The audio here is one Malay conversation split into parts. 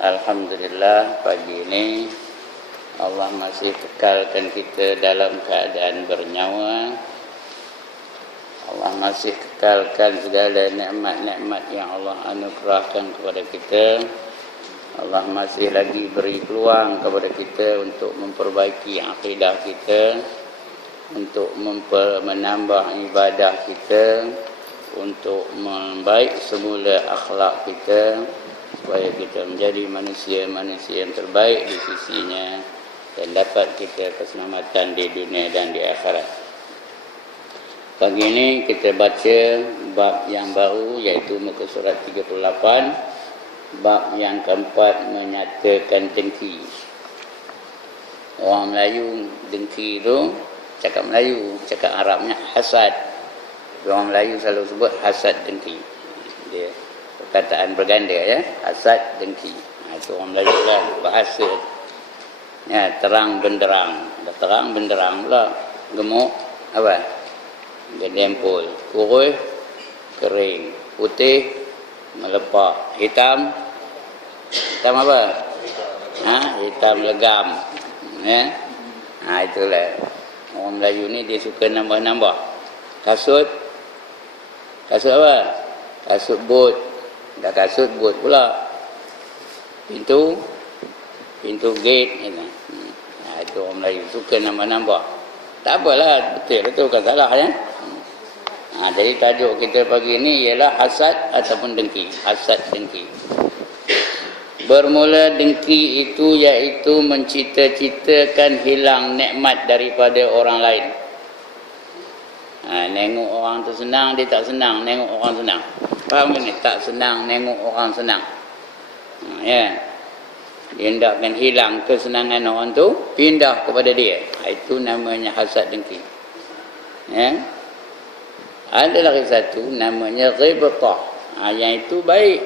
Alhamdulillah pagi ini Allah masih kekalkan kita dalam keadaan bernyawa. Allah masih kekalkan segala nikmat-nikmat yang Allah anugerahkan kepada kita. Allah masih lagi beri peluang kepada kita untuk memperbaiki akidah kita, untuk menambah ibadah kita, untuk membaik semula akhlak kita, supaya kita menjadi manusia-manusia yang terbaik di sisinya dan dapat kita keselamatan di dunia dan di akhirat. Pagi ini kita baca bab yang baru, iaitu muka surat 38, bab yang keempat, menyatakan dengki. Orang Melayu dengki itu cakap Melayu, cakap Arabnya hasad. Orang Melayu selalu sebut hasad dengki. Dia perkataan berganda, ya, hasad dengki. Itu orang Melayu kan bahasa. Ya, terang benderang. Terang benderang pula gemuk apa? Gedempul, kurus kering, putih melepak, hitam apa? Hitam legam. Ya. Itulah orang Melayu ni, dia suka nambah-nambah. Kasut apa? Kasut bot. Dah kasut bot pula. Pintu gate gitu. Itu orang Melayu suka nambah-nambah. Tak apalah, betul itu bukan salah, ya. Jadi tajuk kita pagi ini ialah hasad ataupun dengki. Hasad dengki. Bermula dengki itu iaitu mencita-citakan hilang nikmat daripada orang lain. Nengok orang tu senang, dia tak senang nengok orang senang. Faham ni? Tak senang nengok orang senang. Ya. Dia hendakkan hilang kesenangan orang tu, pindah kepada dia. Itu namanya hasad dengki. Ya. Ada lagi satu namanya ghibtah. Yang itu baik.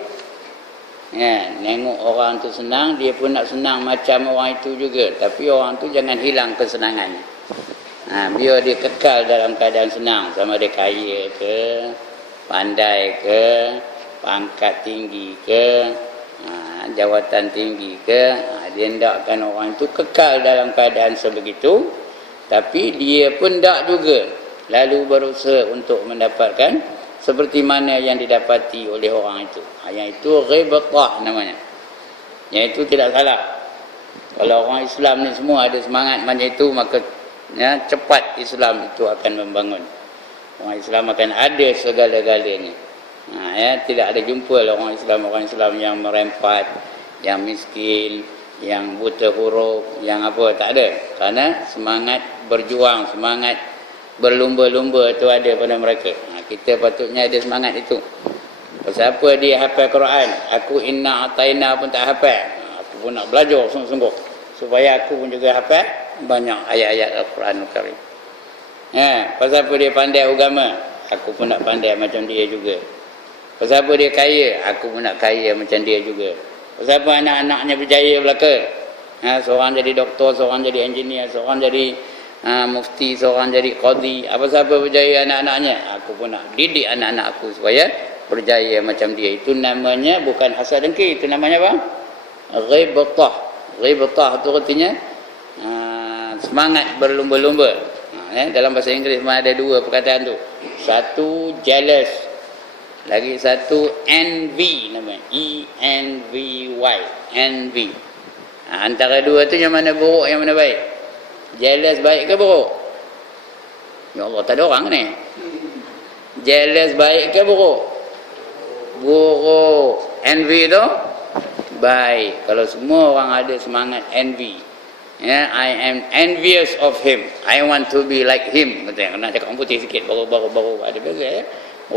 Ya, nengok orang tu senang, dia pun nak senang macam orang itu juga. Tapi orang tu jangan hilang kesenangannya. Biar dia kekal dalam keadaan senang. Sama dia kaya ke, pandai ke, pangkat tinggi ke, jawatan tinggi ke, dia hendakkan orang itu kekal dalam keadaan sebegitu. Tapi dia pun tak juga lalu berusaha untuk mendapatkan seperti mana yang didapati oleh orang itu. Yang itu ghibtah namanya. Yang itu tidak salah. Kalau orang Islam ni semua ada semangat macam itu, maka ya, cepat Islam itu akan membangun. Orang Islam akan ada segala-galanya. Tidak ada jumpa orang Islam yang merempat, yang miskin, yang buta huruf, yang apa, tak ada. Karena semangat berjuang, semangat berlumba-lumba itu ada pada mereka. Kita patutnya ada semangat itu. Pasal apa dia hafal Quran? Aku inna ataina pun tak hafal. Aku pun nak belajar sungguh-sungguh supaya aku pun juga hafal banyak ayat-ayat Al-Quranul Karim. Pasal apa dia pandai agama? Aku pun nak pandai macam dia juga. Pasal apa dia kaya? Aku pun nak kaya macam dia juga. Pasal apa anak-anaknya berjaya belaka? Seorang jadi doktor, seorang jadi engineer, seorang jadi mufti, seorang jadi qadi. Apa siapa berjaya anak-anaknya? Aku pun nak didik anak-anak aku supaya berjaya macam dia. Itu namanya bukan hasad dengki. Itu namanya apa? Ghibtah. Ghibtah itu artinya semangat berlumba-lumba. Dalam bahasa Inggeris memang ada dua perkataan tu. Satu jealous, lagi satu envy namanya. E-N-V-Y. Envy. Antara dua tu yang mana buruk, yang mana baik? Jealous baik ke buruk? Ya Allah, tak ada orang ni. Jealous baik ke buruk? Buruk. Envy tu baik. Kalau semua orang ada semangat envy, I am envious of him, I want to be like him. Nak cakap orang putih sikit, baru ada biasa, ya.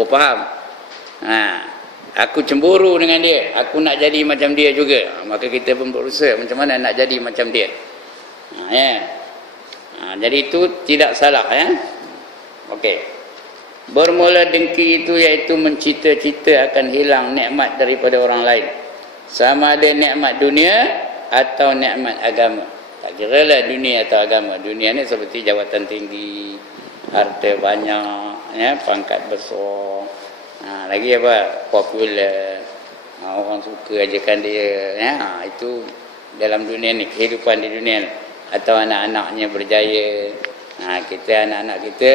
Faham? Aku cemburu dengan dia, aku nak jadi macam dia juga. Maka kita pun berusaha macam mana nak jadi macam dia. Jadi itu tidak salah, ya. Okey. Bermula dengki itu iaitu mencita-cita akan hilang nikmat daripada orang lain. Sama ada nikmat dunia atau nikmat agama. Tak kira lah dunia atau agama. Dunia ni seperti jawatan tinggi, harta banyak, ya, pangkat besar, lagi apa, popular, Orang suka ajakan dia, ya. Itu dalam dunia ni, kehidupan di dunia ni. Atau anak-anaknya berjaya. Kita anak-anak kita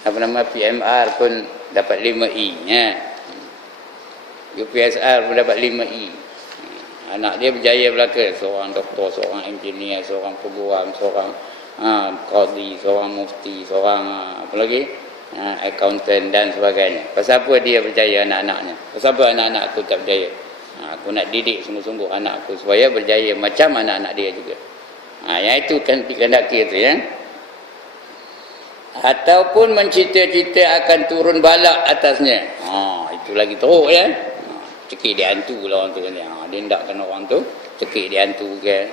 apa nama PMR pun dapat 5E, ya. UPSR pun dapat 5E. Anak dia berjaya belaka, seorang doktor, seorang engineer, seorang peguam, seorang qadi, seorang mufti, seorang apa lagi? Accountant dan sebagainya. Pasal apa dia berjaya anak-anaknya? Pasal apa anak-anak aku tak berjaya? Aku nak didik sungguh-sungguh anak aku supaya berjaya macam anak-anak dia juga. Yang itu kan dikehendaki itu, ya. Ataupun mencita-cita akan turun balak atasnya. Itu lagi teruk, ya. Cekik dia hantu lah orang tu. Dia hendak kena orang tu cekik dia hantu ke,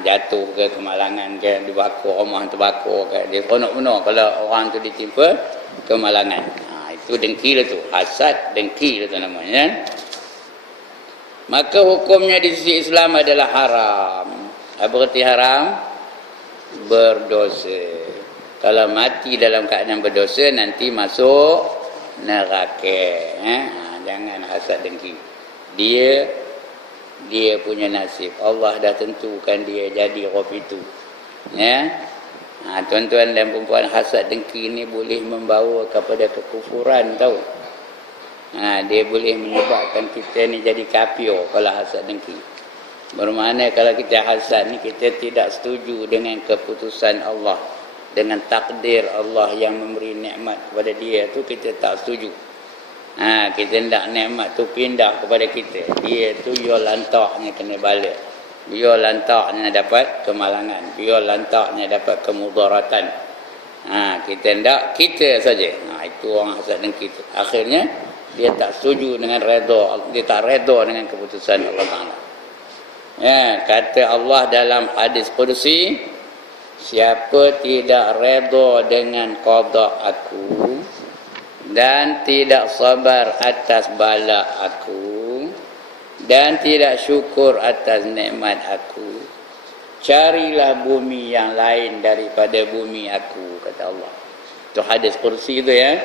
jatuh ke, kemalangan ke, dibakar rumah terbakar ke. Dia seronok benar kalau orang tu ditimpa kemalangan. Itu dengki lah tu, hasad dengki lah tu namanya, ya? Maka hukumnya di sisi Islam adalah haram. Apa berarti haram? Berdosa. Kalau mati dalam keadaan berdosa, nanti masuk neraka, ya? Jangan hasad dengki. Dia punya nasib. Allah dah tentukan dia jadi roh itu, ya. Tuan-tuan dan perempuan, hasad dengki ni boleh membawa kepada kekufuran, tahu. Dia boleh menyebabkan kita ni jadi kafir kalau hasad dengki. Bermakna kalau kita hasad ni, kita tidak setuju dengan keputusan Allah, dengan takdir Allah yang memberi nikmat kepada dia tu, kita tak setuju. Kita hendak nikmat tu pindah kepada kita. Dia tu biar lantaknya kena balik, biar lantaknya dapat kemalangan, biar lantaknya dapat kemudaratan. Kita hendak kita saja. Itu orang hasad dengki tu. Akhirnya dia tak setuju dengan redha, dia tak redha dengan keputusan Allah Taala. Ya, kata Allah dalam hadis qudsi, siapa tidak redha dengan qada aku dan tidak sabar atas bala aku dan tidak syukur atas nikmat aku, carilah bumi yang lain daripada bumi aku, kata Allah. Itu hadis kursi itu, ya.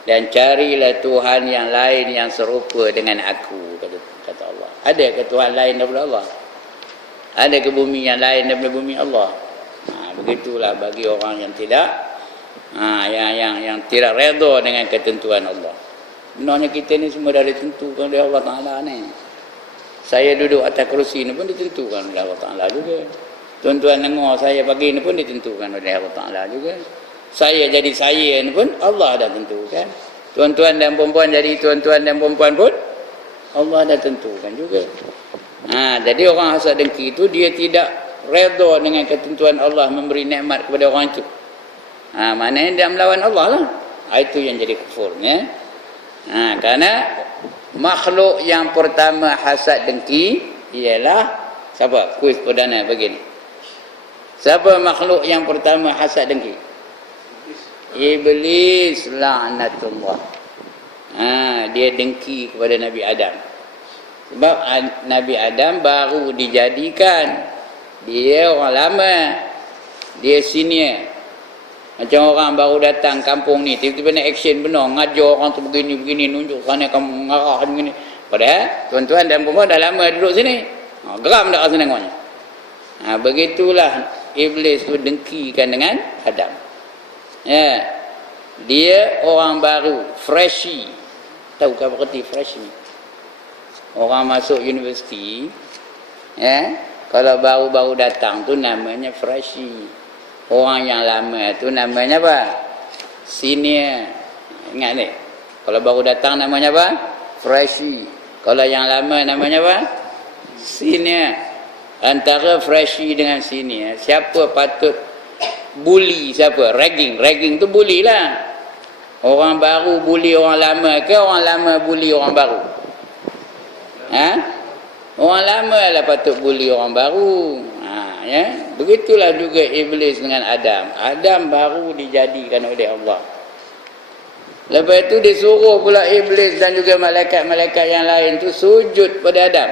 Dan carilah Tuhan yang lain yang serupa dengan aku, kata Allah. Ada ke Tuhan lain daripada Allah? Ada ke bumi yang lain daripada bumi Allah? Begitulah bagi orang yang tidak yang tidak redha dengan ketentuan Allah. Sebenarnya kita ni semua dah ditentukan oleh Allah Ta'ala ni. Saya duduk atas kerusi ni pun ditentukan oleh Allah Ta'ala juga. Tuan-tuan dengar saya pagi ni pun ditentukan oleh Allah Ta'ala juga. Saya jadi saya ni pun Allah dah tentukan. Tuan-tuan dan perempuan jadi tuan-tuan dan perempuan pun Allah dah tentukan juga. Jadi orang hasad dengki itu, dia tidak redha dengan ketentuan Allah memberi nikmat kepada orang itu. Maknanya dia melawan Allah lah. Itu yang jadi kufur, ya. Kerana makhluk yang pertama hasad dengki ialah siapa? Kuis perdana begini. Siapa makhluk yang pertama hasad dengki? Iblis, laknatullah. Dia dengki kepada Nabi Adam. Sebab Nabi Adam baru dijadikan. Dia orang lama, dia senior. Macam orang baru datang kampung ni, tiba-tiba nak action benar, ngajar orang tu begini-begini, nunjuk sana kamu mengarah begini. Padahal tuan-tuan dan perempuan dah lama duduk sini. Geram tak rasa tengoknya. Begitulah Iblis tu dengkikan dengan Adam. Ya. Dia orang baru, freshie. Tahu ke apa arti freshie? Orang masuk universiti, ya. Kalau baru-baru datang tu namanya freshie. Orang yang lama tu namanya apa? Senior. Ingat ni. Kalau baru datang namanya apa? Freshie. Kalau yang lama namanya apa? Senior. Antara freshie dengan senior, siapa patut bully siapa? Ragging. Ragging tu bully lah. Orang baru bully orang lama ke orang lama bully orang baru? Orang lama lah patut bully orang baru. Ya, begitulah juga Iblis dengan Adam. Adam baru dijadikan oleh Allah. Lepas itu disuruh pula Iblis dan juga malaikat-malaikat yang lain tu sujud pada Adam.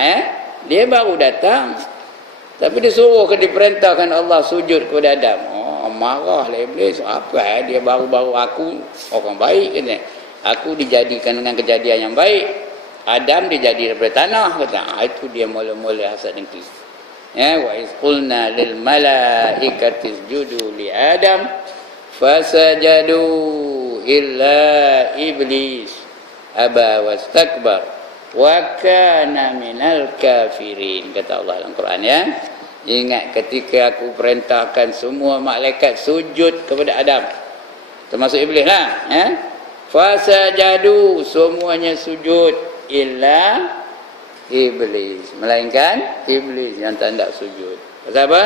Ya, dia baru datang, tapi disuruh diperintahkan Allah sujud kepada Adam. Marahlah Iblis. Apa dia baru-baru aku orang baik kan? Aku dijadikan dengan kejadian yang baik. Adam dijadi daripada tanah, kata. Itu dia mula-mula hasad dengki. Ya, wa iz qulna lil malaikati isjudu li Adam fasajadu illa iblis aba wastakbar wa kana minal kafirin, kata Allah dalam Quran, ya. Ingat ketika aku perintahkan semua malaikat sujud kepada Adam, termasuk iblis lah, ya. Fasajadu, semuanya sujud, illa iblis, melainkan iblis yang tak nak sujud. Pasal apa?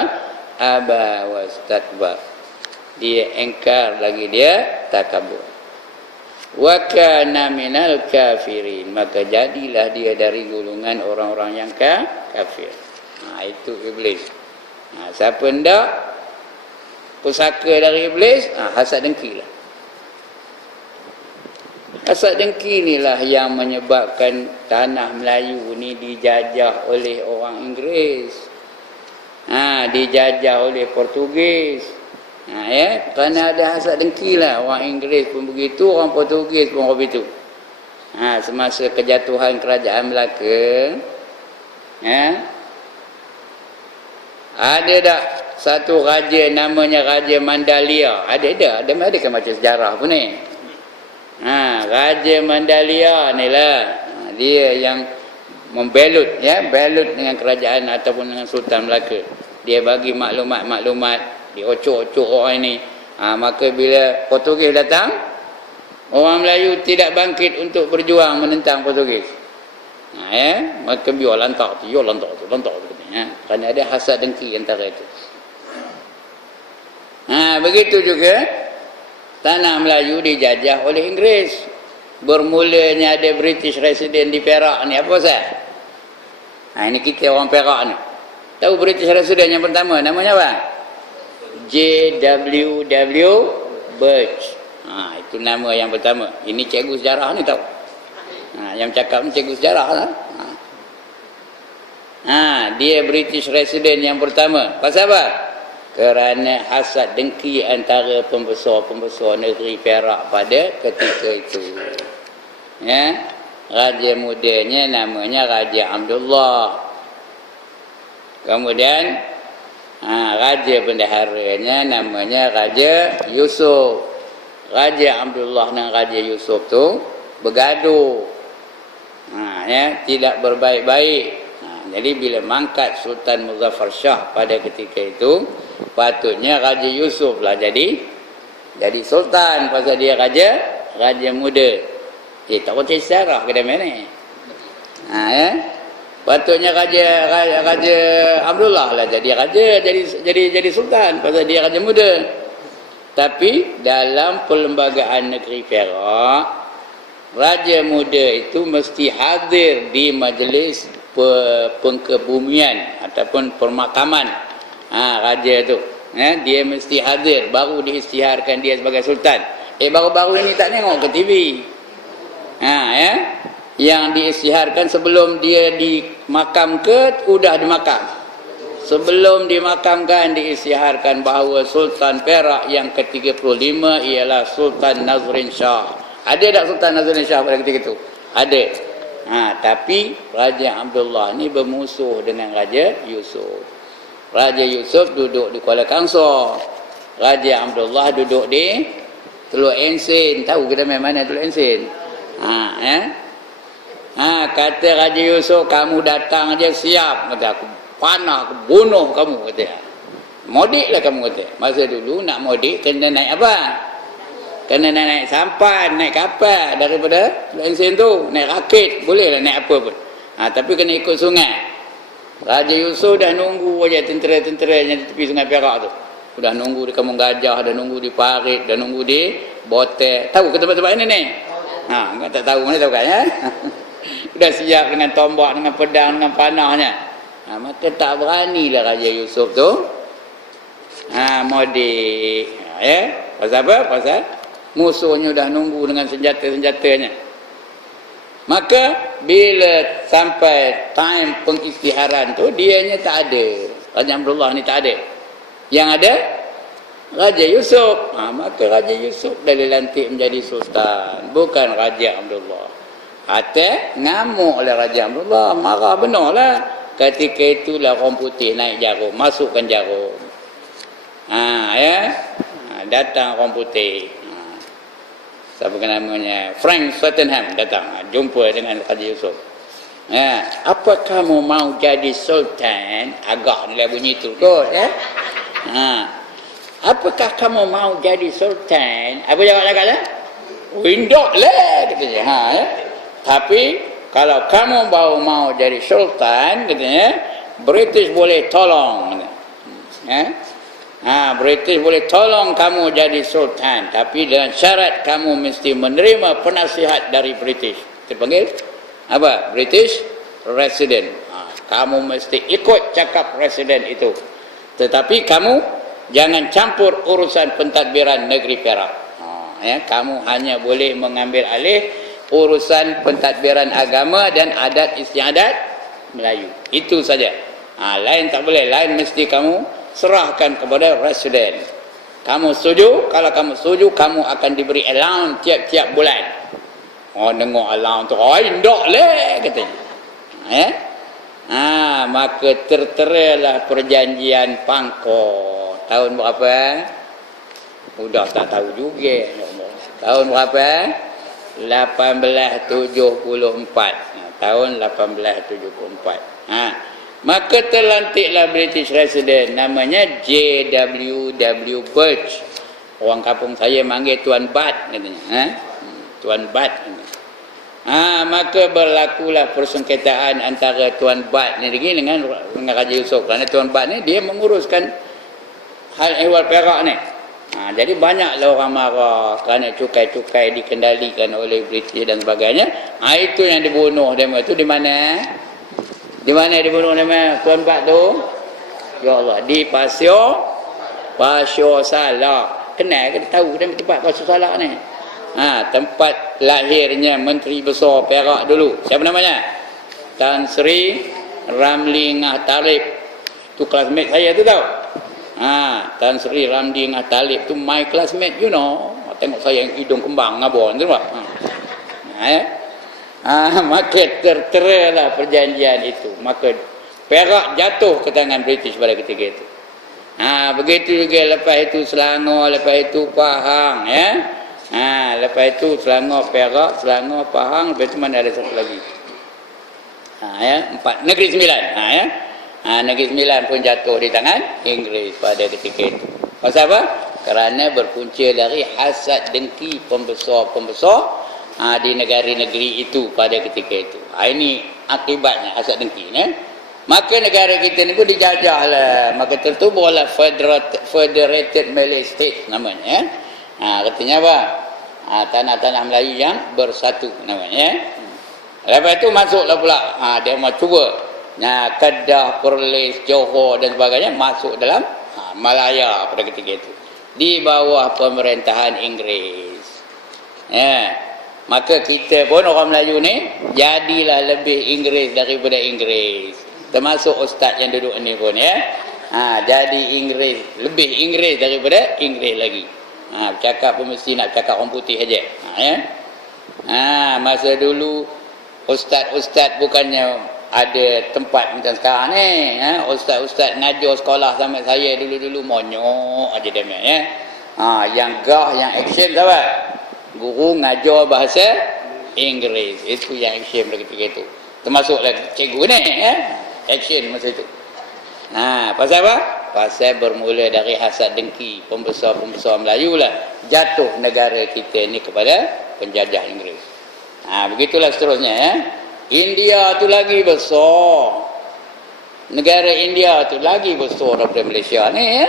Aba wastakbar, dia engkar lagi, dia takabur. Wa kana minal kafirin, maka jadilah dia dari golongan orang-orang yang kafir. Itu iblis. Siapa hendak pusaka dari iblis, hasad dengki lah. Hasad dengki inilah yang menyebabkan tanah Melayu ni dijajah oleh orang Inggeris. Dijajah oleh Portugis. Ya, kerana ada hasad dengki lah. Orang Inggeris pun begitu, orang Portugis pun begitu. Semasa kejatuhan kerajaan Melaka, ya, ada tak satu raja namanya Raja Mandalia? Ada kan macam sejarah pun ni. Raja Mandalia ni lah, dia yang membelut, ya, belut dengan kerajaan ataupun dengan Sultan Melaka. Dia bagi maklumat, dia ocok-ocok orang ini. Maka bila Portugis datang, orang Melayu tidak bangkit untuk berjuang menentang Portugis. Ya, maka biar lantak tu, ya, kerana ada hasad dengki antara itu. Begitu juga tanah Melayu dijajah oleh Inggeris. Bermulanya ada British resident di Perak ni, apa pasal? Ini kita orang Perak ni. Tahu British resident yang pertama namanya apa? J.W.W. Birch. Itu nama yang pertama. Ini cikgu sejarah ni tahu. Yang cakap ni cikgu sejarah lah. Dia British resident yang pertama. Pasal apa? Kerana hasad dengki antara pembesar-pembesar negeri Perak pada ketika itu. Ya, raja mudanya namanya Raja Abdullah. Kemudian raja bendaharanya namanya Raja Yusuf. Raja Abdullah dan Raja Yusuf tu bergaduh. Ya, tidak berbaik-baik. Jadi bila mangkat Sultan Muzaffar Shah pada ketika itu, patutnya Raja Yusuf lah jadi sultan, pasal dia raja muda. Tak boleh sejarah ke mana ni. Ya. Patutnya Raja Abdullah lah jadi raja, jadi sultan, pasal dia raja muda. Tapi dalam perlembagaan negeri Perak, raja muda itu mesti hadir di majlis pengkebumian ataupun permakaman raja tu. Dia mesti hadir, baru diisytiharkan dia sebagai sultan. Baru-baru ini tak tengok ke TV. Ya, yang diisytiharkan sebelum dia dimakam ke, udah dimakam. Sebelum dimakamkan diisytiharkan bahawa Sultan Perak yang ke-35 ialah Sultan Nazrin Shah. Ada tak Sultan Nazrin Shah pada ketika itu? Ada. Tapi Raja Abdullah ni bermusuh dengan Raja Yusuf. Raja Yusuf duduk di Kuala Kangsar. Raja Abdullah duduk di Teluk Ensin. Tahu kita main mana Teluk Ensin? Kata Raja Yusuf, kamu datang aja siap. Kata, aku panah, aku bunuh kamu. Kata, modik lah kamu. Kata, masa dulu nak modik kena naik apa? Kena naik sampan, naik kapal daripada Teluk Ensin tu. Naik rakit, boleh lah naik apa pun. Tapi kena ikut sungai. Raja Yusuf dah nunggu aja tentera-tenteranya di tepi sungai Perak tu. Dah nunggu di Kampung Gajah, dah nunggu di Parit, dah nunggu di Botek. Tahu ke tempat-tempat ini ni? Kau tak tahu mana tahu kan, ya? Dah siap dengan tombak, dengan pedang, dengan panahnya. Maka tak beranilah Raja Yusuf tu modik. Ya? Pasal apa? Pasal musuhnya dah nunggu dengan senjata-senjatanya. Maka bila sampai time pengisytiharan tu, dianya tak ada. Raja Abdullah ni tak ada. Yang ada Raja Yusuf. Maka Raja Yusuf dah dilantik menjadi sultan, bukan Raja Abdullah. Atas ngamuk oleh Raja Abdullah, marah benarlah. Ketika itulah orang putih naik jarum, masukkan jarum. Datang orang putih. Siapa namanya? Frank Swettenham datang, jumpa dengan Raja Yusuf. Apa kamu mau jadi sultan? Agak nilai bunyi tu kot. Apakah kamu mau jadi sultan? Apa jawab dia? Window lah katanya. Tapi kalau kamu mau jadi sultan katanya, British boleh tolong. British boleh tolong kamu jadi sultan, tapi dengan syarat kamu mesti menerima penasihat dari British. Dipanggil apa? British resident. Kamu mesti ikut cakap resident itu. Tetapi kamu jangan campur urusan pentadbiran negeri Perak. Kamu hanya boleh mengambil alih urusan pentadbiran agama dan adat istiadat Melayu. Itu saja. Lain tak boleh. Lain mesti kamu serahkan kepada residen. Kamu setuju? Kalau kamu setuju, kamu akan diberi allowance tiap-tiap bulan. Dengar allowance tu, indak leh katanya. Maka terteralah perjanjian Pangkor. Tahun berapa? Sudah tak tahu juga. Tahun berapa? 1874. Tahun 1874. Maka terlantiklah British resident, namanya J.W.W. Birch. Orang kampung saya manggil Tuan Bat katanya. Tuan Bat. Maka berlakulah persengketaan antara Tuan Bat ni dengan Raja Yusuf. Kerana Tuan Bat ni dia menguruskan hal ehwal Perak ni. Jadi banyaklah orang marah kerana cukai-cukai dikendalikan oleh British dan sebagainya. Itu yang dibunuh dia tu di mana? Di mana dibunuh dia Tuan Bat tu? Ya Allah, di Pasir Salak. Kenal ke tahu dia tempat Pasir Salak ni? Tempat lahirnya Menteri Besar Perak dulu. Siapa namanya? Tan Sri Ramli Ngah Talib. Tu classmate saya tu tahu. Tan Sri Ramli Ngah Talib tu my classmate, you know. Tengok saya yang hidung kembang ngabon tu tak? Maka terteralah perjanjian itu. Maka Perak jatuh ke tangan British pada ketika itu. Begitu juga lepas itu Selangor, lepas itu Pahang, lepas itu Selangor, Perak, Selangor, Pahang, lepas itu mana ada satu lagi? Empat. Negeri Sembilan. Negeri Sembilan pun jatuh di tangan Inggeris pada ketika itu. Pasal apa? Kerana berpunca dari hasad dengki pembesar-pembesar di negara-negeri itu pada ketika itu. Ini akibatnya hasad dengki. Maka negara kita ni pun dijajah lah. Maka tertubuhlah Federated Malay State namanya. Katanya apa? Tanah-tanah Melayu yang bersatu namanya. Lepas itu masuklah pula. Dia mau cuba. Kedah, Perlis, Johor dan sebagainya masuk dalam Malaya pada ketika itu. Di bawah pemerintahan Inggeris. Maka kita pun orang Melayu ni jadilah lebih Inggeris daripada Inggeris. Termasuk ustaz yang duduk ni pun jadi Inggeris, lebih Inggeris daripada Inggeris lagi. Cakap pun mesti nak cakap orang putih aja. Masa dulu ustaz-ustaz bukannya ada tempat macam sekarang ni. Ustaz-ustaz ngajar sekolah sama saya dulu-dulu monyok aja dia yang gah, yang action sahabat. Guru ngajar bahasa Inggeris. Itu yang action pada ketika itu. Termasuklah cikgu ni action masa itu. Pasal apa? Pasal bermula dari hasad dengki pembesar-pembesar Melayu lah jatuh negara kita ni kepada penjajah Inggeris. Begitulah seterusnya. India tu lagi besar. Negara India tu lagi besar daripada Malaysia ni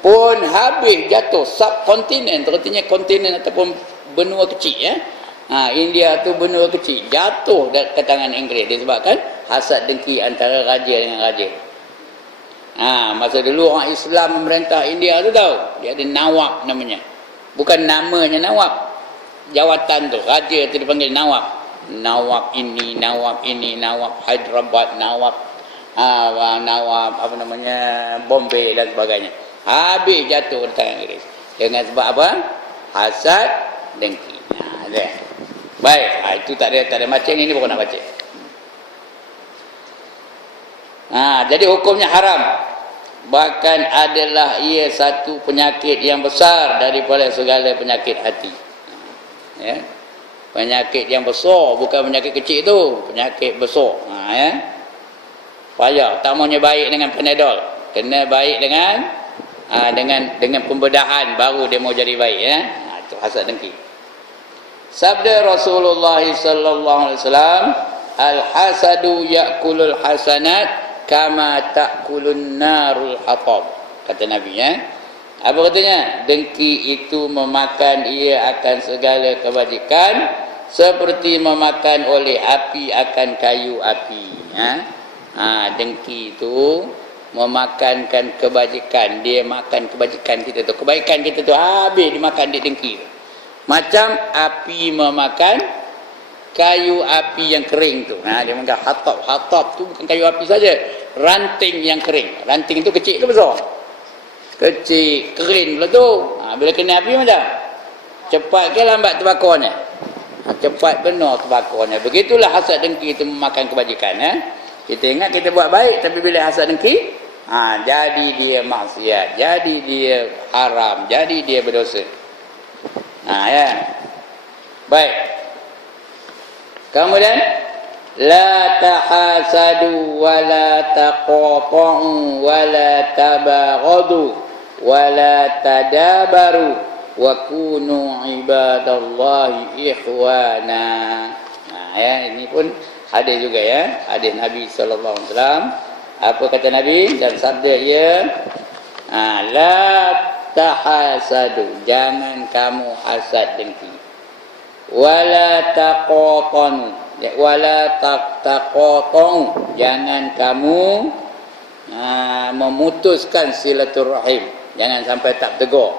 pun habis jatuh subkontinen, artinya kontinen ataupun benua kecil India tu benua kecil jatuh ke tangan Inggeris disebabkan hasad dengki antara raja dengan raja. Masa dulu orang Islam memerintah India tu tahu, dia ada Nawab namanya. Bukan namanya Nawab, jawatan tu, raja tu dipanggil Nawab. Nawab ini, Nawab Hyderabad, Nawab Nawab apa namanya Bombay dan sebagainya. Habis jatuh di tangan Iblis. Dengan sebab apa? Hasad, dengki. Baik, itu tak ada macam ni baru nak baca. Jadi hukumnya haram. Bahkan adalah ia satu penyakit yang besar daripada segala penyakit hati. Ya. Penyakit yang besar, bukan penyakit kecil tu, penyakit besar. Payah, tak maunya baik dengan Panadol. Kena baik dengan pembedahan baru dia mau jadi baik, ya. Itu hasad dengki. Sabda Rasulullah sallallahu alaihi wasallam, al-hasadu ya'kulul hasanat kama ta'kulun narul hatab. Kata Nabi, ya. Apa katanya? Dengki itu memakan ia akan segala kebajikan seperti memakan oleh api akan kayu api. Dengki itu memakankan kebajikan. Dia makan kebajikan kita tu. Kebaikan kita tu habis dimakan dia dengki. Macam api memakan kayu api yang kering tu. Dia makan hatab. Hatab tu bukan kayu api saja. Ranting yang kering. Ranting tu kecil ke besar? Kecil, kering pula tu. Bila kena api macam? Cepat ke lambat terbakarnya? Cepat benar terbakarnya. Begitulah hasad dengki itu memakan kebajikan. Kita ingat kita buat baik, tapi bila hasad dengki, jadi dia maksiat, jadi dia haram, jadi dia berdosa. Baik. Kemudian la tahasadu wa la taqata'u wa la tabaghadu wa la tadabaru wa kunu ibadallahi ikhwana. Ini pun hadis juga, ya. Hadis Nabi sallallahu alaihi wasallam. Apa kata Nabi dan sabda ia? La tahasadu, jangan kamu hasad dengki. Wala taqatanu, wala taqatanu, jangan kamu memutuskan silaturahim. Jangan sampai tak tegur.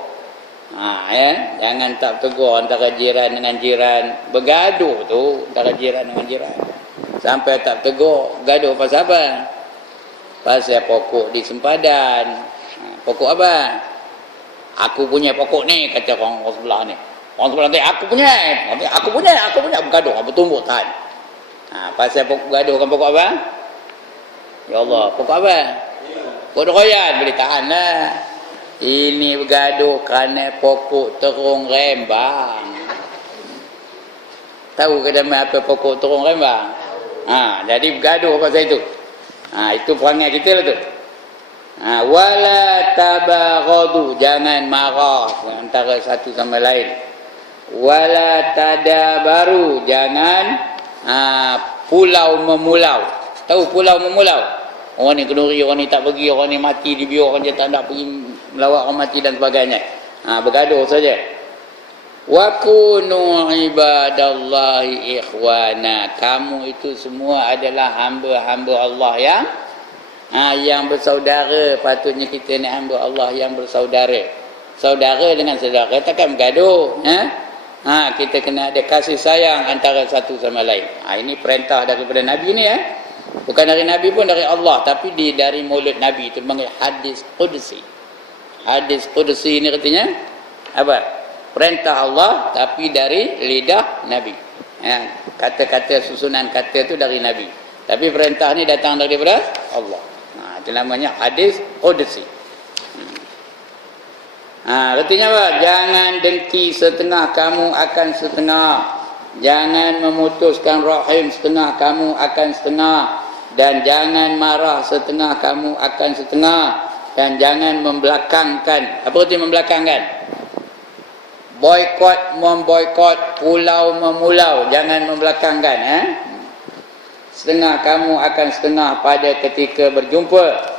Jangan tak tegur antara jiran dengan jiran. Bergaduh tu antara jiran dengan jiran. Sampai tak tegur. Gaduh pasal apa? Pasal pokok di sempadan. Pokok apa? Aku punya pokok ni, kata orang sebelah ni. Orang sebelah ni, aku punya. Bergaduh, bertumbuk tahan. Pasal pokok bergaduh kan pokok apa? Ya Allah, pokok apa? Pokok royan, boleh tahan lah. Ini bergaduh kerana pokok terung rembang. Tahu ke nama apa pokok terung rembang? Jadi bergaduh pasal itu. Itu perangai kita lah tu. Wala tabaghadu, jangan marah antara satu sama lain. Wala tadabaru, jangan pulau memulau. Tahu pulau memulau? Orang ni kenduri, orang ni tak pergi, orang ni mati dibiar, orang dia tak nak pergi melawat orang mati dan sebagainya. Bergaduh saja. Wa kunu ibadallahi ikhwana, kamu itu semua adalah hamba-hamba Allah yang bersaudara. Patutnya kita ni hamba Allah yang bersaudara. Saudara dengan saudara takkan bergaduh. Kita kena ada kasih sayang antara satu sama lain. Ini perintah daripada Nabi ni, ya. Bukan dari Nabi pun, dari Allah. Tapi dari mulut Nabi. Itu dipanggil hadis Qudsi. Hadis Qudsi ni katanya apa? Perintah Allah tapi dari lidah Nabi. Kata-kata, susunan kata tu dari Nabi. Tapi perintah ni datang daripada Allah. Itu namanya hadis Qudsi. Artinya apa? Jangan dengki setengah kamu akan setengah. Jangan memutuskan rahim setengah kamu akan setengah. Dan jangan marah setengah kamu akan setengah. Dan jangan membelakangkan. Apa arti membelakangkan? Boykot, memboykot, pulau memulau. Jangan membelakangkan. Setengah kamu akan setengah pada ketika berjumpa.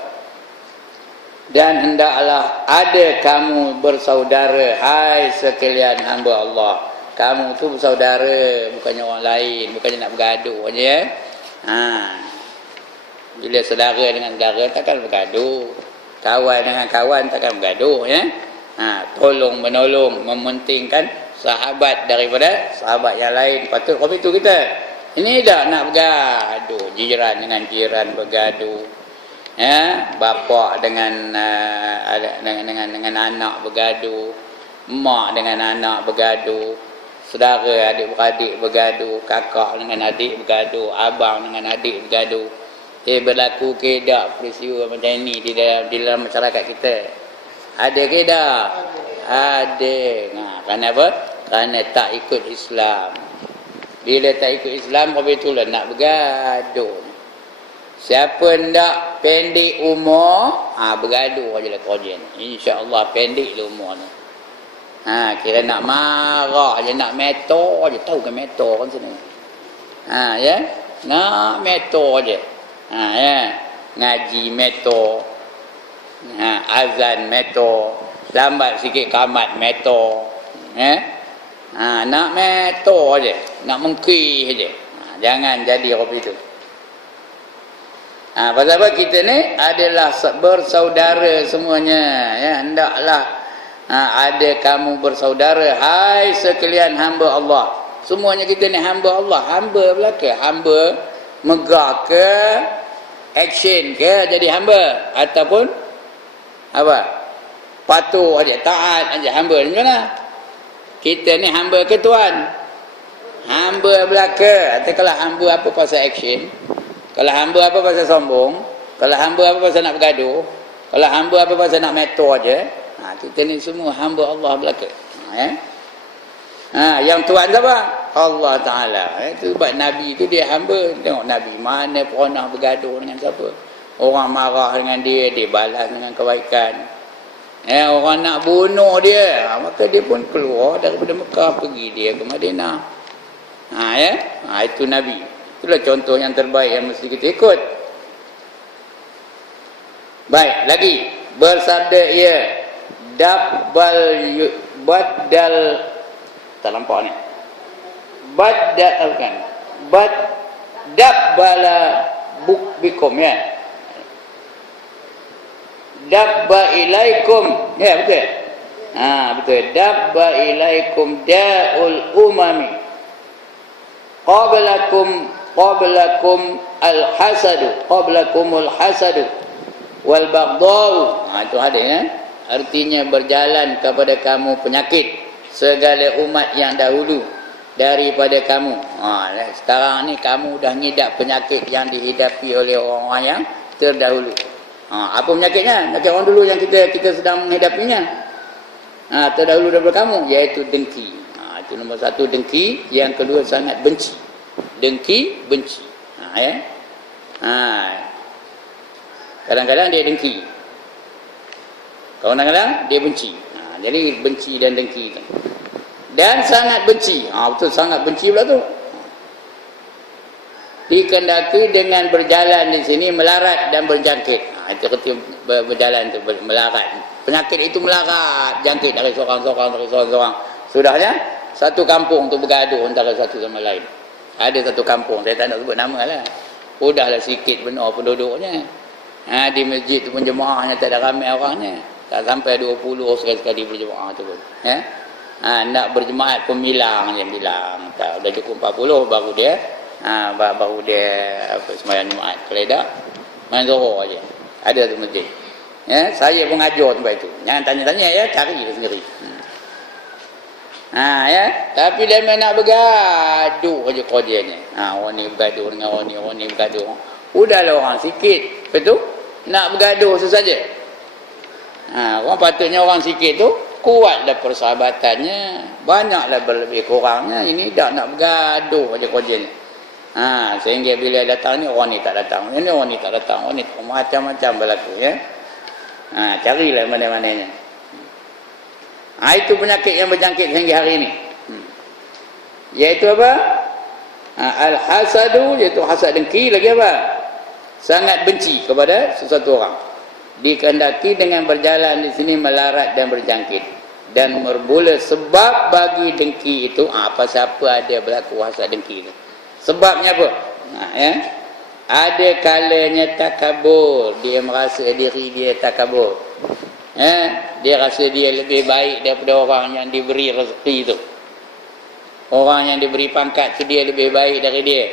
Dan hendaklah ada kamu bersaudara, hai sekalian hamba Allah. Kamu tu bersaudara, bukannya orang lain, bukannya nak bergaduh aja, ya. Bila saudara dengan saudara takkan bergaduh. Kawan dengan kawan takkan bergaduh, ya. Tolong menolong, mementingkan sahabat daripada sahabat yang lain. Patut kau itu kita. Ini dah nak bergaduh, jiran dengan jiran bergaduh. Bapa dengan dengan anak bergaduh, mak dengan anak bergaduh, saudara adik-beradik bergaduh, kakak dengan adik bergaduh, abang dengan adik bergaduh. Berlaku ke tak peristiwa macam ni di dalam masyarakat kita? Ada ke tak? Ada. Kerana apa? Kerana tak ikut Islam. Bila tak ikut Islam, apa itulah nak bergaduh. Siapa ndak pendek umur, bergaduh aja lah kajian. InsyaAllah pendek lah umur ni. Kira nak marah je, nak meto je. Tahu kan meto kan sini? Ya? Nak meto je. Ya? Ngaji meto. Azan meto. Lambat sikit kamat meto. Ya? Nak meto je. Nak mengkih je. Jangan jadi apa itu. Pasal apa kita ni adalah bersaudara semuanya, ya. Hendaklah ada kamu bersaudara, hai sekalian hamba Allah. Semuanya kita ni hamba Allah. Hamba belaka, hamba megah ke, action ke jadi hamba, ataupun apa, patuh aja, taat aja hamba. Macam mana? Kita ni hamba ke Tuhan? Hamba belaka. Atau kalau hamba apa pasal action? Kalau hamba apa pasal sombong, kalau hamba apa pasal nak bergaduh, kalau hamba apa pasal nak meto aja, kita ni semua hamba Allah belaka. Yang Tuhan siapa? Allah Ta'ala. Itu sebab Nabi tu dia hamba. Tengok Nabi mana pernah bergaduh dengan siapa. Orang marah dengan dia, dia balas dengan kebaikan. Orang nak bunuh dia, maka dia pun keluar daripada Mekah, pergi dia ke Madinah. Itu Nabi. Itulah contoh yang terbaik yang mesti kita ikut. Baik, lagi bersabda ia badal tak nampak ni. Badal kan. Dabbala bikum, ya. Dabba ilaikum, ya betul. Betul. Dabba ilaikum da'ul umami qablakum al-hasadu wal baghdau. Itu ada, ya. Artinya berjalan kepada kamu penyakit segala umat yang dahulu daripada kamu. Sekarang ni kamu dah ngidap penyakit yang dihidapi oleh orang-orang yang terdahulu. Apa penyakitnya? Macam orang dulu yang kita sedang menghidapinya. Terdahulu daripada kamu, iaitu dengki. Itu nombor satu, dengki. Yang kedua, sangat benci. Dengki, benci. Kadang-kadang dia dengki, kadang-kadang dia benci. Jadi benci dan dengki. Dan sangat benci. Betul, sangat benci pula tu. Dikendaki dengan berjalan di sini melarat dan berjangkit. Itu ketika berjalan tu melarat. Penyakit itu melarat, jangkit dari seorang-seorang. Sudahnya satu kampung tu bergaduh antara satu sama lain. Ada satu kampung, saya tak nak sebut nama lah. Udahlah sikit benar penduduknya. Di masjid tu pun jemaahnya tak ada ramai orangnya. Tak sampai 20 sekali-sekali berjemaah tu pun. Nak berjemaat pemilang yang bilang. Tak, dah cukup 40 baru dia sembahyang Jumaat. Kalau tak, main Zuhur aja. Ada tu masjid. Saya pun ajar tempat itu. Jangan tanya-tanya, ya, cari dia sendiri. Tapi dia nak bergaduh aja kerjanya. Orang ni bergaduh dengan orang ni bergaduh. Udahlah orang sikit, betul? Nak bergaduh sesaja. Orang patutnya orang sikit tu kuatlah persahabatannya, banyaklah berlebih kurangnya. Ini dah nak bergaduh aja kerjanya. Sehingga bila datang ni orang ni tak datang, ini orang ni tak datang, orang ni macam-macam berlaku, ya. Carilah mana-mananya. Itu penyakit yang berjangkit hingga hari ini. Iaitu apa? Al-hasadu, iaitu hasad, dengki. Lagi apa? Sangat benci kepada sesuatu orang. Dikehendaki dengan berjalan di sini melarat dan berjangkit. Dan bermula sebab bagi dengki itu, apa siapa ada berlaku hasad dengki itu. Sebabnya apa? Ada kalanya takabur. Dia merasa diri dia takabur. Dia rasa dia lebih baik daripada orang yang diberi rezeki itu. Orang yang diberi pangkat tu dia lebih baik dari dia.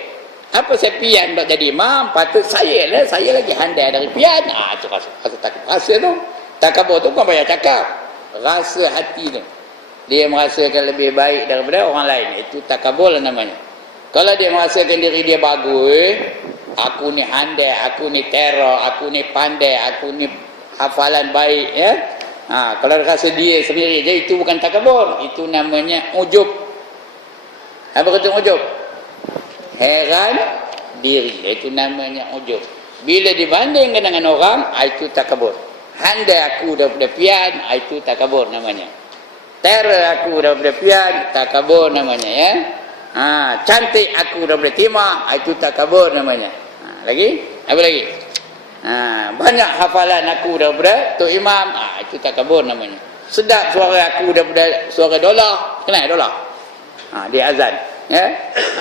Apa saya pian tak jadi imam, patut saya lagi handai dari pian. Tu rasa tu. Takabur tu bukan banyak cakap. Rasa hati tu. Dia merasakan lebih baik daripada orang lain. Itu takabur lah namanya. Kalau dia merasakan diri dia bagus, aku ni handai, aku ni terror, aku ni pandai, aku ni hafalan baik, ya. Kalau rasa dia sendiri je, itu bukan takabur. Itu namanya ujub. Apa kata ujub? Heran diri. Itu namanya ujub. Bila dibandingkan dengan orang, itu takabur. Handai aku daripada pian, itu takabur namanya. Terror aku daripada pian, takabur namanya, ya. Cantik aku daripada timah, itu takabur namanya. Lagi? Apa lagi? Banyak hafalan aku daripada Tok Imam, itu takabur namanya. Sedap suara aku daripada suara dolar. Kenal dolar? Dia azan, ya.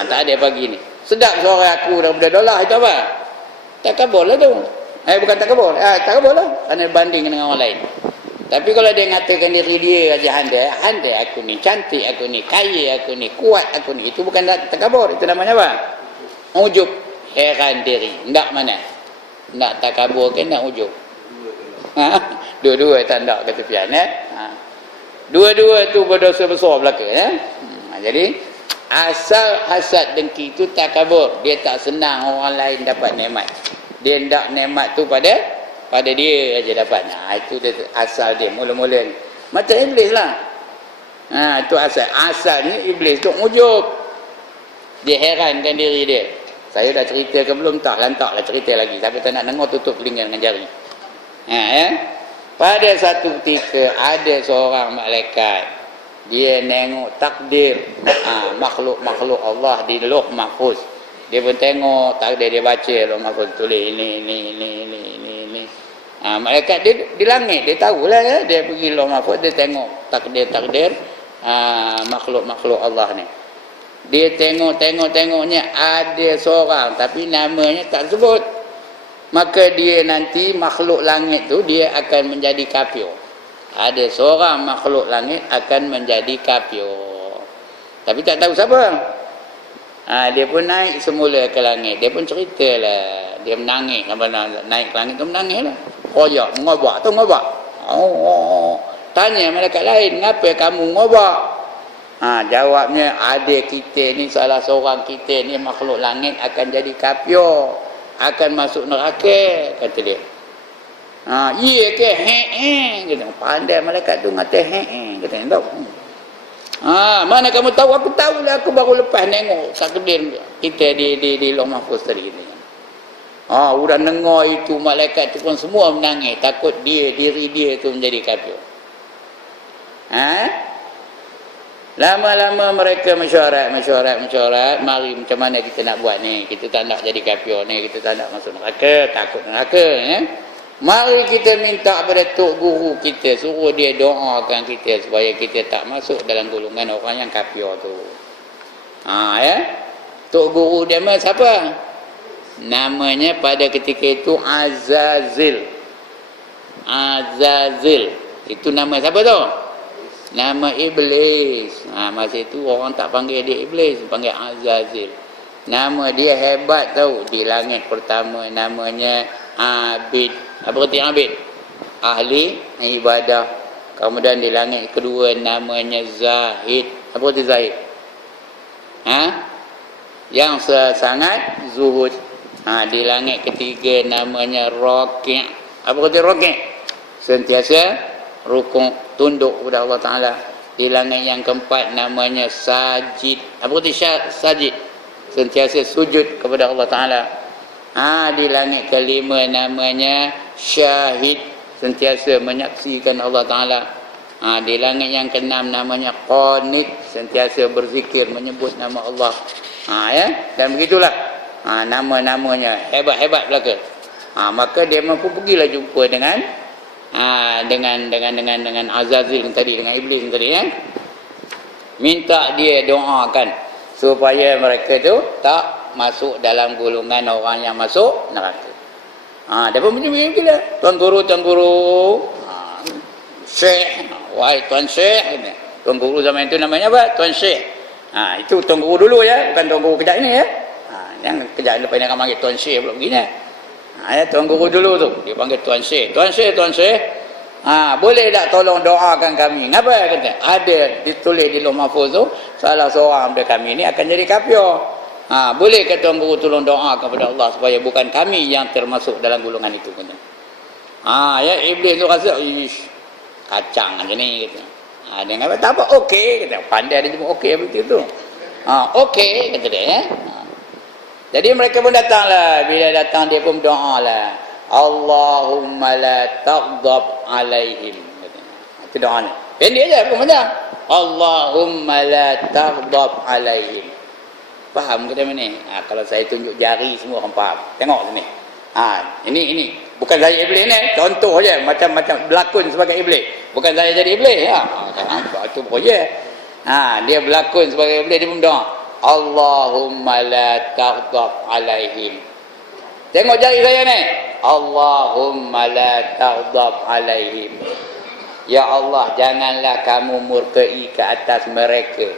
Tak ada pagi ni. Sedap suara aku daripada dolar, itu apa? Takabur lah tu. Bukan takabur. Takabur lah. Kerana banding dengan orang lain. Tapi kalau dia mengatakan diri dia aja handai aku ni, cantik aku ni, kaya aku ni, kuat aku ni, itu bukan takabur. Itu namanya apa? Ujub. Heran diri. Ndak mana? Nak takabur ke nak ujub? Dua-dua tak nak kata pian, dua-dua tu berdosa besar belaka, Jadi asal hasad dengki tu takabur. Dia tak senang orang lain dapat nikmat. Dia ndak nikmat tu pada dia aja dapat. Itu dia asal dia mula-mula ni. Macam iblis lah. Itu asalnya iblis tu ujub. Dia herankan diri dia. Saya dah cerita ke belum? Tak lantaklah cerita lagi. Siapa tak nak dengar, tutup telinga dengan jari. Pada satu ketika ada seorang malaikat, dia nengok takdir makhluk-makhluk Allah di Lauh Mahfuz. Dia pun tengok takdir, dia baca Lauh Mahfuz, tulis ini. Malaikat dia di langit, dia tahulah, ya. Dia pergi Lauh Mahfuz, dia tengok takdir makhluk-makhluk Allah ni. Dia tengoknya ada seorang tapi namanya tak sebut. Maka dia nanti makhluk langit tu dia akan menjadi kafir. Ada seorang makhluk langit akan menjadi kafir. Tapi tak tahu siapa. Dia pun naik semula ke langit. Dia pun ceritalah. Dia menangis. Naik ke langit tu menangis lah. Koyak, mengobak. Tahu mengobak? Tanya malaikat lain, ngapa kamu ngobak? Jawabnya, adik kita ni, salah seorang kita ni makhluk langit akan jadi kafir, akan masuk neraka, kata dia. Iya ke? Kata, pandai malaikat tu ngata kata dia tahu. Mana kamu tahu? Aku tahulah, aku baru lepas tengok takdir kita di Lauh Mahfuz tadi. Udah dengar itu, malaikat tu pun semua menangis, takut diri dia tu menjadi kafir. Lama-lama mereka mesyuarat. Mari macam mana kita nak buat ni? Kita tak nak jadi kafir ni. Kita tak nak masuk neraka. Takut neraka. Mari kita minta pada Tok Guru kita. Suruh dia doakan kita supaya kita tak masuk dalam golongan orang yang kafir tu. Tok Guru dia siapa? Namanya pada ketika itu Azazil. Itu nama siapa tu? Nama iblis. Masa itu orang tak panggil dia iblis, panggil Azazil. Nama dia hebat tau. Di langit pertama namanya Abid. Apa kata Abid? Ahli ibadah. Kemudian di langit kedua namanya Zahid. Apa kata Zahid? Yang sangat zuhud. Di langit ketiga namanya Raqi'. Apa kata Raqi'? Sentiasa rukuk, tunduk kepada Allah Ta'ala. Di langit yang keempat namanya Sajid. Apa kata Sajid? Sentiasa sujud kepada Allah Ta'ala. Di langit kelima namanya Syahid. Sentiasa menyaksikan Allah Ta'ala. Di langit yang keenam namanya Qanit. Sentiasa berzikir, menyebut nama Allah. Dan begitulah. Nama-namanya hebat-hebat belaka. Maka dia mampu pergilah jumpa dengan Azazil tadi, dengan iblis tadi, minta dia doakan supaya mereka tu tak masuk dalam golongan orang yang masuk neraka. Dia pun begini lah, tuan guru Syekh, wahai tuan Syekh. Tuan guru zaman itu namanya apa? Tuan Syekh. Itu tuan guru dulu, ya, bukan tuan guru kejap ini, ya. Yang kejap lepas ni akan panggil Tuan Syekh pula begini. Ya, Tuan Guru dulu tu. Dia panggil Tuan Syekh. Tuan Syekh, Tuan Syekh. Boleh tak tolong doakan kami? Ngapa kata? Ada ditulis di Lauh Mahfuz tu, salah seorang daripada kami ni akan jadi kafir. Boleh ke Tuan Guru tolong doa kepada Allah supaya bukan kami yang termasuk dalam golongan itu kata. Ya iblis tu rasa ish kacang macam ni kata. Dia kata tak apa okey kata. Pandai dia cuma okey begitu tu. Okey kata dia ya. Jadi mereka pun datanglah. Bila datang dia pun doalah. Allahumma la taghdab alaihim. Itu doanya. Pendek aja bukan panjang. Allahumma la taghdab alaihim. Faham ke dia ni? Kalau saya tunjuk jari semua orang faham. Tengok sini. Ini bukan saya iblis ni. Contoh je macam-macam berlakon sebagai iblis. Bukan saya jadi iblis ya. Nampak tu pokoknya. Dia berlakon sebagai iblis dia pun doa. Allahumma la taghdab alaihim. Tengok jari saya ni. Allahumma la taghdab alaihim. Ya Allah, janganlah kamu murkai ke atas mereka.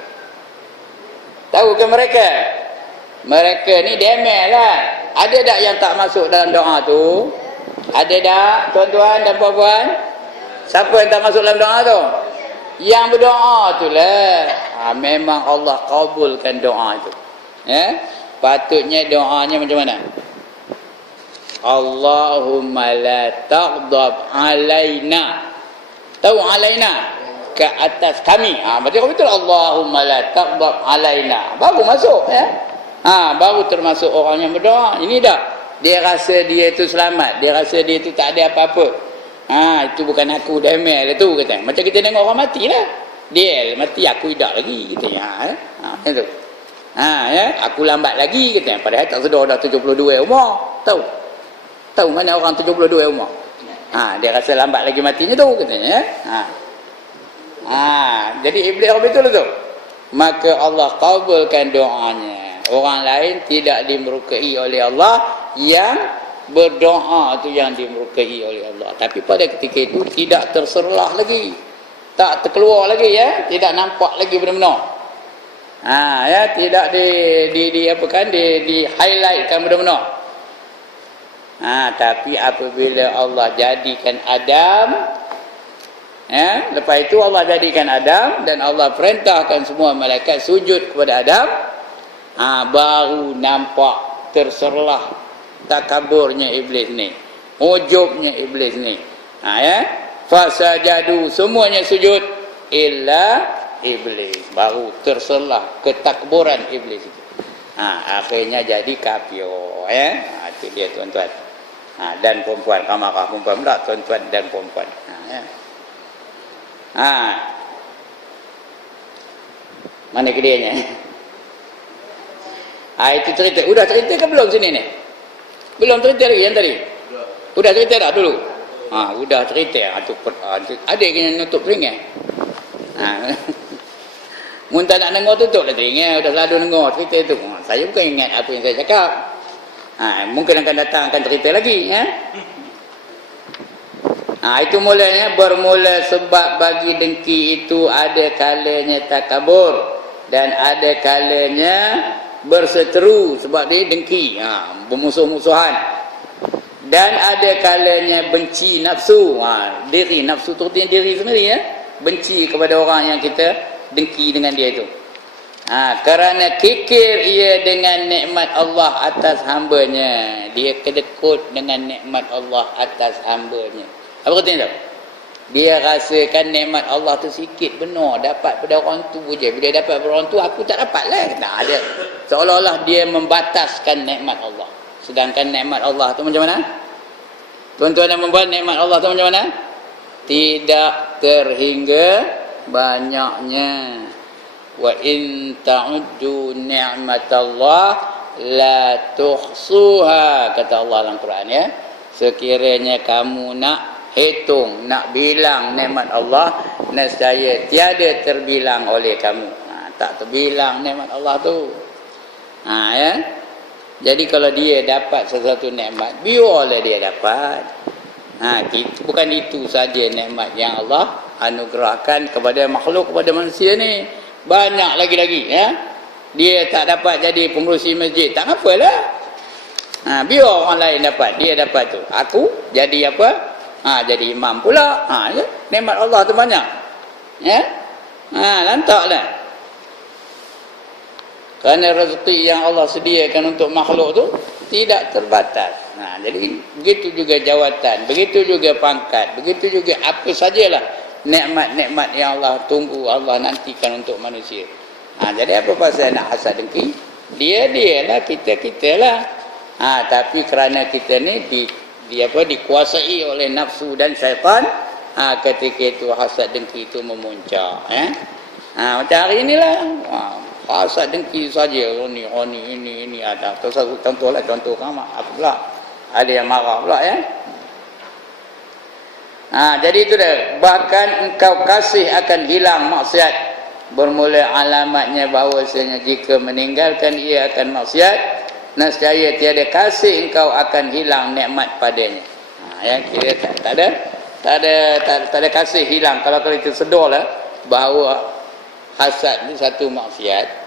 Tahu ke mereka? Mereka ni demel lah. Ada tak yang tak masuk dalam doa tu? Ada tak tuan-tuan dan puan-puan? Siapa yang tak masuk dalam doa tu? Yang berdoa tu lah. Memang Allah kabulkan doa itu. Patutnya doanya macam mana? Allahumma la taghdab alaina. Tahu alaina? Ke atas kami. Betul Allahumma la taghdab alaina. Baru masuk ya. Baru termasuk orang yang berdoa. Ini dah. Dia rasa dia itu selamat. Dia rasa dia itu tak ada apa-apa. Itu bukan aku demel itu kata. Macam kita tengok orang mati lah. Dia mati aku hidup lagi katanya. Macam tu. Ya, aku lambat lagi katanya. Padahal tak sedar dah 72 umur. Tahu mana orang 72 umur? Dia rasa lambat lagi matinya tu katanya ya. Jadi iblis orang betul tu. Maka Allah kabulkan doanya. Orang lain tidak dimurkai oleh Allah, yang berdoa tu yang dimurkai oleh Allah. Tapi pada ketika itu tidak terserlah lagi. Tak terkeluar lagi ya, tidak nampak lagi benar-benar. Ya, tidak di highlightkan benar-benar. Tapi apabila Allah jadikan Adam, lepas itu Allah jadikan Adam dan Allah perintahkan semua malaikat sujud kepada Adam, baru nampak terserlah takaburnya iblis ni, ujubnya iblis ni. Fasajadu, semuanya sujud illa iblis. Baru terserlah ketakburan iblis itu. Akhirnya jadi kafir. Itu dia tuan-tuan. Dan perempuan, kamarah perempuan pula, tuan-tuan dan perempuan. Mana kedianya? Itu cerita. Udah cerita ke belum sini ni? Belum cerita lagi yang tadi? Udah cerita tak dulu? Udah cerita. Ada yang nutup telinga. Muntah nak dengar tutup lah telinga. Udah selalu dengar cerita tu. Saya bukan ingat apa yang saya cakap. Mungkin akan datang akan cerita lagi. Itu mulanya bermula sebab bagi dengki itu ada kalanya takabur dan ada kalanya berseteru, sebab dia dengki, bermusuh-musuhan, dan ada kalanya benci nafsu. Diri nafsu tu artinya diri sendiri ya, benci kepada orang yang kita dengki dengan dia itu. Kerana kikir ia dengan nikmat Allah atas hambanya. Dia kedekut dengan nikmat Allah atas hambanya. Apa katanya tu? Dia rasakan nikmat Allah tu sikit benar, dapat pada orang tu je. Bila dapat pada orang tu, aku tak dapat lah. Ada. Seolah-olah dia membataskan nikmat Allah. Sedangkan nikmat Allah tu macam mana? Tuan-tuan dan puan, nikmat Allah tu macam mana? Tidak terhingga banyaknya. Wa in ta'uddu ni'matallah la tuhsuha, kata Allah dalam Quran ya. Sekiranya kamu nak hitung, nak bilang nikmat Allah, nescaya tiada terbilang oleh kamu. Tak terbilang nikmat Allah tu. Ya. Jadi kalau dia dapat sesuatu nikmat, biarlah dia dapat. Bukan itu saja nikmat yang Allah anugerahkan kepada makhluk, kepada manusia ni. Banyak lagi-lagi ya. dia tak dapat jadi pengurusi masjid, tak apalah. Biar orang lain dapat, dia dapat tu. Aku jadi apa? Jadi imam pula. Ya? Nikmat Allah tu banyak. Ya? Lantaklah. Kerana rezeki yang Allah sediakan untuk makhluk tu tidak terbatas. Jadi begitu juga jawatan, begitu juga pangkat, begitu juga apa sajalah nikmat-nikmat yang Allah tunggu, Allah nantikan untuk manusia. Jadi apa pasal nak hasad dengki? Dia-dialah, kita lah. Tapi kerana kita ni dikuasai oleh nafsu dan syaitan, ketika itu hasad dengki itu memuncak. Macam hari inilah. Hasad dengki saja, ini ada. Contohlah, contoh kamu apa pula? Ada yang marah pula ya. Jadi itu dah. Bahkan engkau kasih akan hilang maksiat. Bermula alamatnya bahawasanya jika meninggalkan ia akan maksiat, nescaya tiada kasih engkau akan hilang nikmat padanya. Ya, kira tak ada kasih hilang. Kalau itu sedorlah bahawa hasad ni satu maksiat.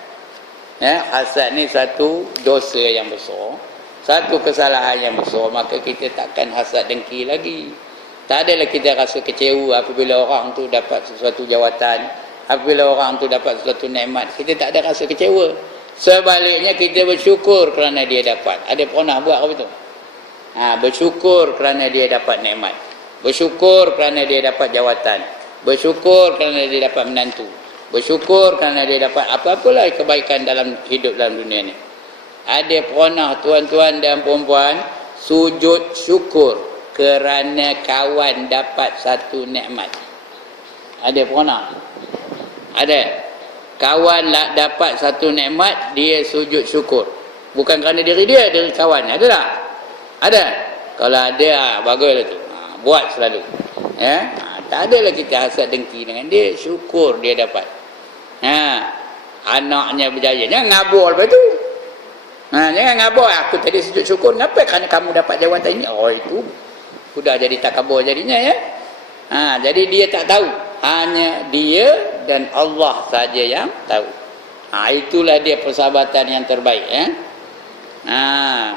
Ya, hasad ni satu dosa yang besar, satu kesalahan yang besar, maka kita takkan hasad dengki lagi. Tak adalah kita rasa kecewa apabila orang tu dapat sesuatu jawatan, apabila orang tu dapat sesuatu nikmat, kita tak ada rasa kecewa. Sebaliknya kita bersyukur kerana dia dapat. Ada pernah buat apa tu? Bersyukur kerana dia dapat nikmat, bersyukur kerana dia dapat jawatan, bersyukur kerana dia dapat menantu, bersyukur kerana dia dapat apa-apalah kebaikan dalam hidup dalam dunia ni. Ada pernah tuan-tuan dan puan-puan sujud syukur kerana kawan dapat satu nikmat? Ada pernah? Ada. Kawan dapat satu nikmat, dia sujud syukur. Bukan kerana diri dia, diri kawan. Ada tak? Ada. Kalau ada, baguslah tu. Buat selalu. Ya? Tak adalah kita hasad dengki dengan dia, syukur dia dapat. Anaknya berjaya, jangan ngabur lepas tu. Jangan ngabur, aku tadi sujud syukur, kenapa? Kerana kamu dapat jawatan ini. Itu sudah jadi takabur jadinya ya. Jadi dia tak tahu, hanya dia dan Allah saja yang tahu. Itulah dia persahabatan yang terbaik ya.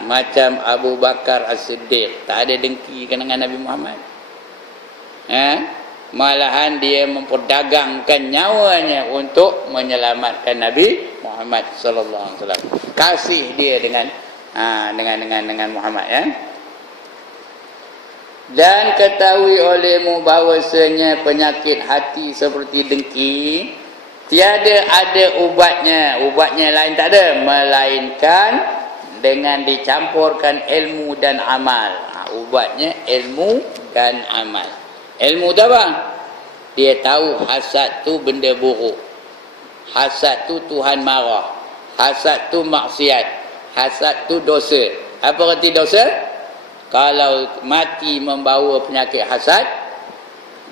Macam Abu Bakar As-Siddiq, tak ada dengki dengan Nabi Muhammad. Malahan dia memperdagangkan nyawanya untuk menyelamatkan Nabi Muhammad sallallahu alaihi wasallam. Kasih dia dengan Muhammad ya. Dan ketahui olehmu bahawasanya penyakit hati seperti dengki tiada ada ubatnya lain tak ada, melainkan dengan dicampurkan ilmu dan amal. Ubatnya ilmu dan amal. Ilmu tu apa? Dia tahu hasad tu benda buruk, hasad tu Tuhan marah, hasad tu maksiat, hasad tu dosa. Apa arti dosa? Kalau mati membawa penyakit hasad,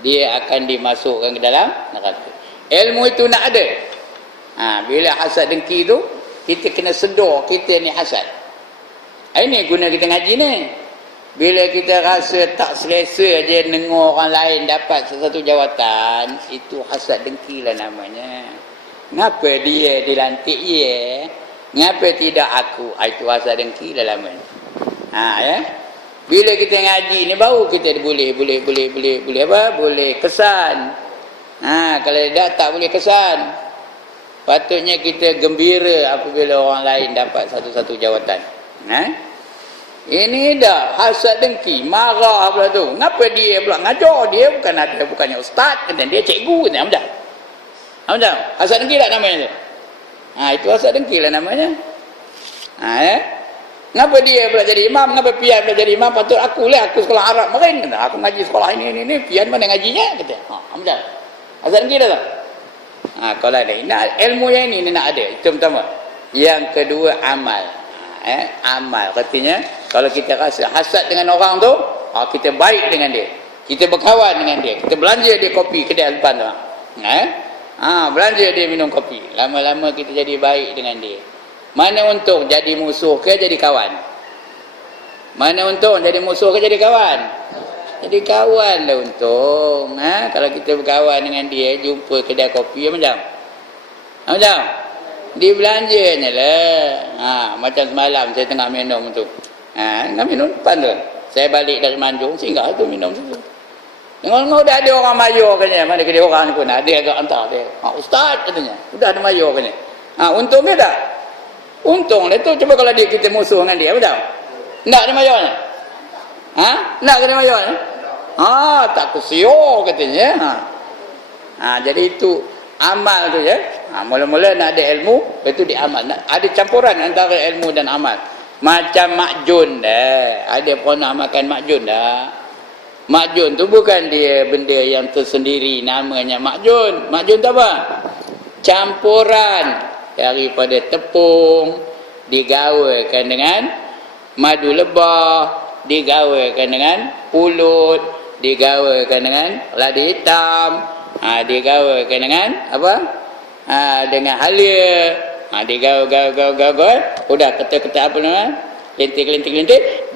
dia akan dimasukkan ke dalam neraka. Ilmu itu nak ada. Bila hasad dengki tu, kita kena sedar kita ni hasad. Ini guna kita ngaji ni. Bila kita rasa tak selesa je dengar orang lain dapat sesuatu jawatan, itu hasad dengki lah namanya. Ngapa dia dilantik ye? Ngapa tidak aku? Itu hasad dengki lah namanya. Ya. Bila kita ngaji ni baru kita boleh apa? Boleh kesan. Kalau tak boleh kesan. Patutnya kita gembira apabila orang lain dapat satu-satu jawatan. Ini dah hasad dengki, marah pula tu. Ngapa dia pula ngajar? Dia bukannya ustaz, dan dia cikgu kan. Macam hasad dengki tak namanya tu? Itu hasad dengki lah namanya. Ya. Ngapa dia pula jadi imam? Ngapa pian pula jadi imam? Patut aku sekolah Arab marin. Aku ngaji sekolah ini, pian mana ngajinya? Kata. Macam hasad dengki dah tak? Kalau ada ilmu yang ini nak ada. Itu pertama. Yang kedua amal. Amal artinya kalau kita rasa hasad dengan orang tu, kita baik dengan dia, kita berkawan dengan dia, kita belanja dia kopi kedai depan tu, belanja dia minum kopi, lama-lama kita jadi baik dengan dia. Mana untung jadi musuh ke jadi kawan? Mana untung jadi musuh ke jadi kawan? Jadi kawan lah untung. Kalau kita berkawan dengan dia, jumpa kedai kopi macam Dibelanjanya lah. Macam semalam saya tengah minum tu. Tengah minum depan tu. Saya balik dari Manjung, singgah tu minum tu. Tengok dah ada orang mayor katanya. Mana kedai orang pun ada agak hantar dia. Ustaz katanya. Sudah ada mayor katanya. Untung ke tak? Untung lah tu. Cuba kalau kita musuh dengan dia, betul? Nak ada mayor ni? Nak kena mayor ni? Tak kesio katanya. Jadi itu amal tu ya. Mula-mula nak ada ilmu, itu diamal. Ada campuran antara ilmu dan amal. Macam makjun dah. Ada pun nak makan makjun dah. Makjun tu bukan dia benda yang tersendiri namanya makjun. Makjun tu apa? Campuran daripada tepung digawakan dengan madu lebah, digawakan dengan pulut, digawakan dengan ladi hitam, digawakan dengan apa? Dengan halia. Digaul, udah kata-kata apa nama? Lentik,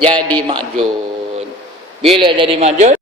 jadi makjun. Bila jadi makjun,